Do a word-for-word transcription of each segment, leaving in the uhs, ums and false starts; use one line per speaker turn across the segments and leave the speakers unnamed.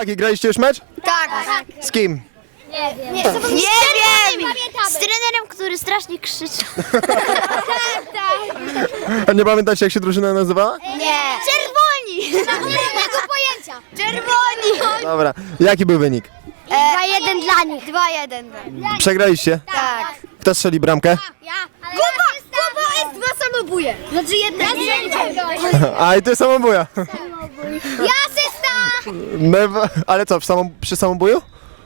Chłopaki, graliście już mecz?
Tak.
Z kim?
Nie wiem. Nie wiem. Z trenerem, który strasznie krzyczy.
A nie pamiętacie, jak się drużyna nazywała?
Nie. Czerwoni. Nie mam żadnego pojęcia. Czerwoni.
Dobra, jaki był wynik?
dwa jeden dla nich. dwa jeden.
Przegraliście?
Tak.
Kto strzeli bramkę?
Ja. Kuba, Kuba jest dwa samobuje. Znaczy jedna.
A i ty samobuja.
Ja asysta.
My, w- ale co, przy, samą, przy samobuju?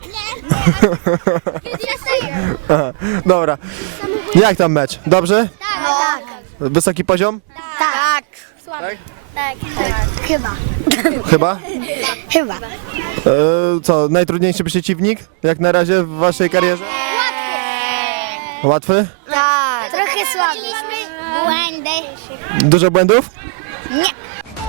Aha, dobra. Jak tam mecz? Dobrze?
Tak.
Wysoki poziom?
Tak. Tak. Tak. Chyba.
Chyba?
Chyba.
E, co, najtrudniejszy przeciwnik? Jak na razie w waszej karierze? Łatwy?
Tak. Trochę słaby. Błędy.
Dużo błędów?
Nie.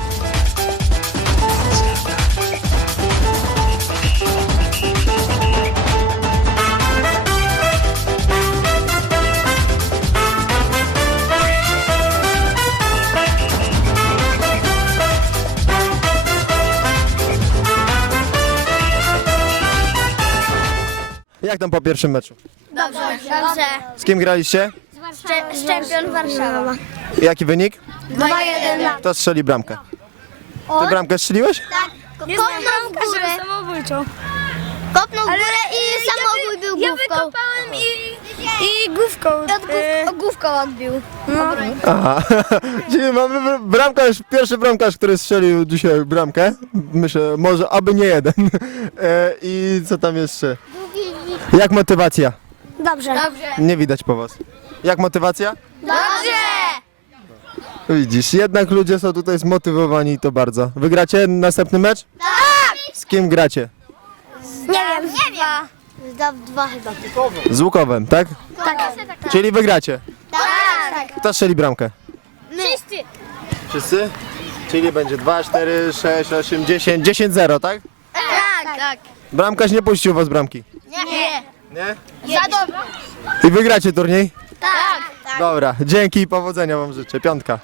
Jak tam po pierwszym meczu?
Dobrze. Dobrze.
Z kim graliście?
Z czempion Warszawa.
Jaki wynik?
dwa jeden.
Kto strzeli bramkę? Ty bramkę strzeliłeś?
Tak. Kopnął w górę.
Samobójczą.
Kopnął w górę i samobój był
Ja
główką.
wykopałem i, i główką.
Od głów, główką odbił.
Aha. Czyli mamy br- bramkarz, pierwszy bramkarz, który strzelił dzisiaj bramkę. Myślę, może aby nie jeden. E, I co tam jeszcze? Jak motywacja?
Dobrze. Dobrze.
Nie widać po was. Jak motywacja?
Dobrze.
Widzisz, jednak ludzie są tutaj zmotywowani i to bardzo. Wygracie następny mecz?
Tak.
Z kim gracie?
Nie wiem. Nie wiem. Dwa, dwa chyba.
Z Łukowem, tak?
Tak.
Czyli wygracie.
Tak.
Kto strzeli bramkę?
Wszyscy.
Wszyscy? Czyli będzie dwa, cztery, sześć, osiem, dziesięć, dziesięć zero, tak?
Tak. Tak.
Bramkarz nie puścił was bramki.
Nie.
Nie?
Za dobrze.
I wygracie turniej?
Tak.
Dobra, dzięki i powodzenia wam życzę. Piątka.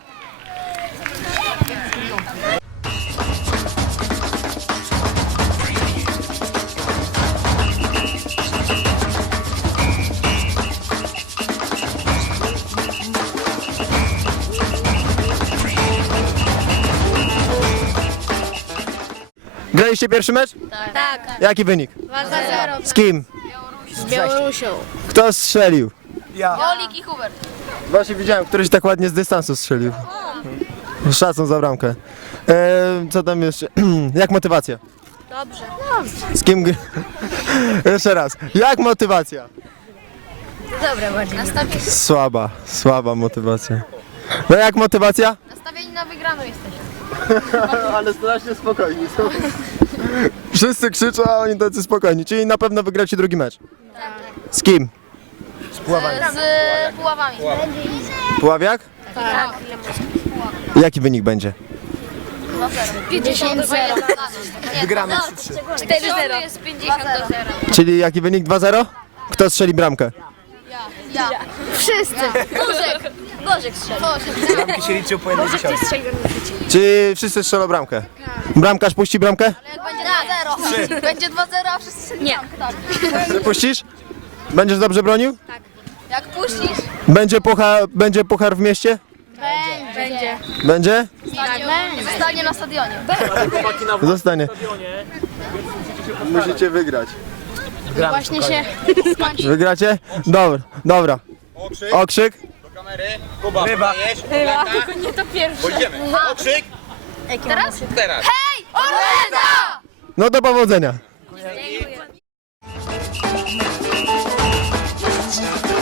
Graliście pierwszy mecz?
Tak.
Jaki wynik?
dwa zero.
Z kim?
Z Białorusią.
Kto strzelił?
Olik i Hubert.
Właśnie widziałem, któryś tak ładnie z dystansu strzelił. Szacun za bramkę. E, co tam jeszcze? Jak motywacja?
Dobrze.
Z kim? gr- Jeszcze raz. Jak motywacja?
Dobre ładnie. Nastawieni,
Słaba, słaba motywacja. No jak motywacja?
nastawieni na wygraną jesteśmy.
Ale strasznie spokojni są. Wszyscy krzyczą, a oni tacy spokojni. Czyli na pewno wygracie drugi mecz. Z kim?
Z Puławami.
Puławiak?
Tak.
Jaki wynik będzie?
pięćdziesiąt zero.
Wygramy
cztery zero. Jest pięćdziesiąt do zera.
Czyli jaki wynik? dwa zero? Kto strzeli bramkę?
Ja. Wszyscy. Bożek. Bożek strzelił.
Bramki się liczył po jednej dziesiątej.
Czyli wszyscy strzelą bramkę? Bramkarz puści bramkę?
Jak będzie dwa zero. Będzie dwa zero, a wszyscy nie. Tak.
Ty puścisz? Będziesz dobrze bronił?
Jak puścisz?
Będzie puchar, będzie puchar w mieście?
Będzie.
Będzie?
Zostanie na stadionie.
Zostanie. Musicie wygrać.
Właśnie się skończy.
Wygracie? Dobra, dobra. Okrzyk.
Kuba, ryba.
Chyba, tylko nie to pierwsze.
Idziemy. Okrzyk.
Teraz?
Teraz.
Hej! Orlena!
No do powodzenia.
Dziękuję.